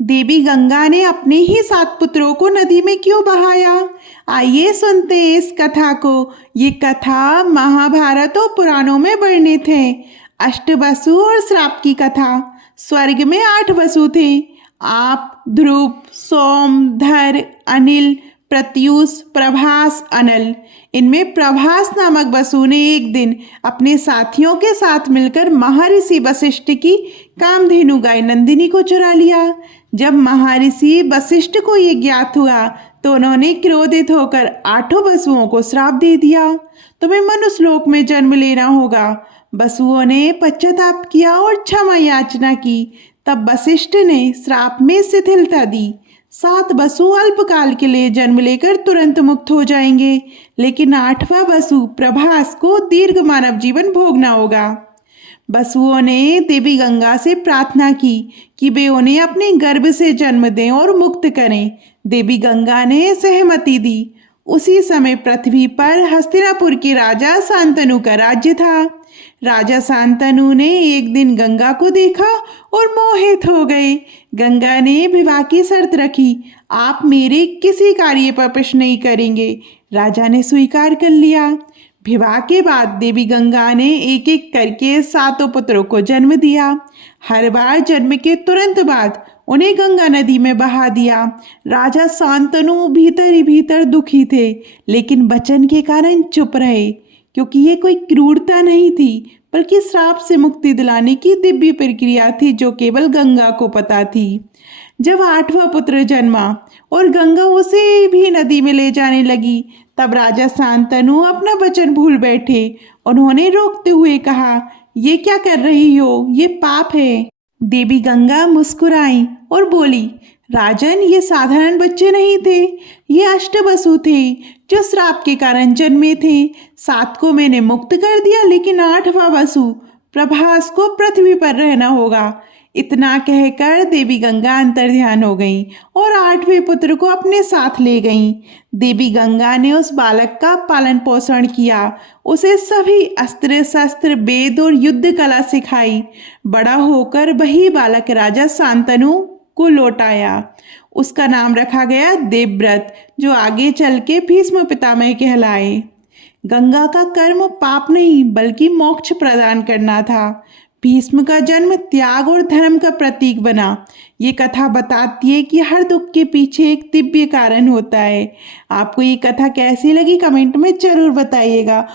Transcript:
देवी गंगा ने अपने ही 7 पुत्रों को नदी में क्यों बहाया? आइए सुनते हैं इस कथा को। ये कथा महाभारत और पुराणों में वर्णित है। अष्टवसु और श्राप की कथा। स्वर्ग में 8 वसु थे। आप, ध्रुव, सोम, धर, अनिल, प्रत्यूष, प्रभास, अनल। इनमें प्रभास नामक वसु ने एक दिन अपने साथियों के साथ मिलकर महर्षि वशिष्ठ की कामधेनु गाय नंदिनी को चुरा लिया। जब महर्षि वशिष्ठ को ये ज्ञात हुआ तो उन्होंने क्रोधित होकर 8 वसुओं को श्राप दे दिया। तुम्हें मनुष्यलोक में जन्म लेना होगा। वसुओं ने पश्चाताप किया और क्षमा याचना की। तब वशिष्ठ ने श्राप में शिथिलता दी। 7 वसु अल्पकाल के लिए जन्म लेकर तुरंत मुक्त हो जाएंगे, लेकिन 8वां वसु प्रभास को दीर्घ मानव जीवन भोगना होगा। वसुओं ने देवी गंगा से प्रार्थना की कि वे उन्हें अपने गर्भ से जन्म दें और मुक्त करें। देवी गंगा ने सहमति दी। उसी समय पृथ्वी पर हस्तिनापुर के राजा शांतनु का राज्य था। राजा शांतनु ने एक दिन गंगा को देखा और मोहित हो गए। गंगा ने विवाह की शर्त रखी, आप मेरे किसी कार्य पर प्रश्न नहीं करेंगे। राजा ने स्वीकार कर लिया। विवाह के बाद देवी गंगा ने एक एक करके 7 पुत्रों को जन्म दिया। हर बार जन्म के तुरंत बाद उन्हें गंगा नदी में बहा दिया। राजा शांतनु भीतर ही भीतर दुखी थे, लेकिन वचन के कारण चुप रहे, क्योंकि ये कोई क्रूरता नहीं थी, बल्कि श्राप से मुक्ति दिलाने की दिव्य प्रक्रिया थी जो केवल गंगा को पता थी। जब 8वां पुत्र जन्मा और गंगा उसे भी नदी में ले जाने लगी, तब राजा शांतनु अपना वचन भूल बैठे। उन्होंने रोकते हुए कहा, ये क्या कर रही हो? ये पाप है। देवी गंगा मुस्कुराई और बोली, राजन, ये साधारण बच्चे नहीं थे, ये अष्टवसु थे जो श्राप के कारण जन्मे थे। 7 को मैंने मुक्त कर दिया, लेकिन 8वां वसु प्रभास को पृथ्वी पर रहना होगा। इतना कहकर देवी गंगा अंतर्ध्यान हो गईं और 8वें पुत्र को अपने साथ ले गईं। देवी गंगा ने उस बालक का पालन पोषण किया, उसे सभी अस्त्र शस्त्र, वेद और युद्ध कला सिखाई। बड़ा होकर वही बालक राजा शांतनु को लौटाया। उसका नाम रखा गया देवव्रत, जो आगे चल के भीष्म पितामह कहलाए। गंगा का कर्म पाप नहीं, बल्कि मोक्ष प्रदान करना था। भीष्म का जन्म त्याग और धर्म का प्रतीक बना। ये कथा बताती है कि हर दुख के पीछे एक दिव्य कारण होता है। आपको ये कथा कैसी लगी कमेंट में जरूर बताइएगा।